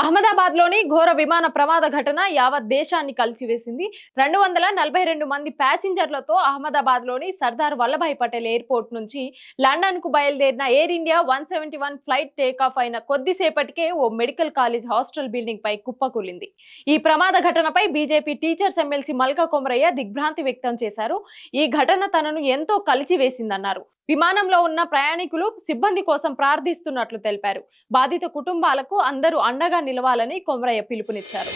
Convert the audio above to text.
అహ్మదాబాద్లోని ఘోర విమాన ప్రమాద ఘటన యావత్ దేశాన్ని కలిచివేసింది. 242 మంది ప్యాసింజర్లతో అహ్మదాబాద్లోని సర్దార్ వల్లభాయ్ పటేల్ ఎయిర్పోర్ట్ నుంచి లండన్కు బయలుదేరిన ఎయిర్ ఇండియా 171 ఫ్లైట్ టేకాఫ్ అయిన కొద్దిసేపటికే ఓ మెడికల్ కాలేజ్ హాస్టల్ బిల్డింగ్ పై కుప్పకూలింది. ఈ ప్రమాద ఘటనపై బీజేపీ టీచర్స్ ఎమ్మెల్సీ మల్కా కొమరయ్య దిగ్భ్రాంతి వ్యక్తం చేశారు. ఈ ఘటన తనను ఎంతో కలిచివేసిందన్నారు. విమానంలో ఉన్న ప్రయాణికులు సిబ్బంది కోసం ప్రార్థిస్తున్నట్లు తెలిపారు. బాధిత కుటుంబాలకు అందరూ అండగా నిలవాలని కొమరయ్య పిలుపునిచ్చారు.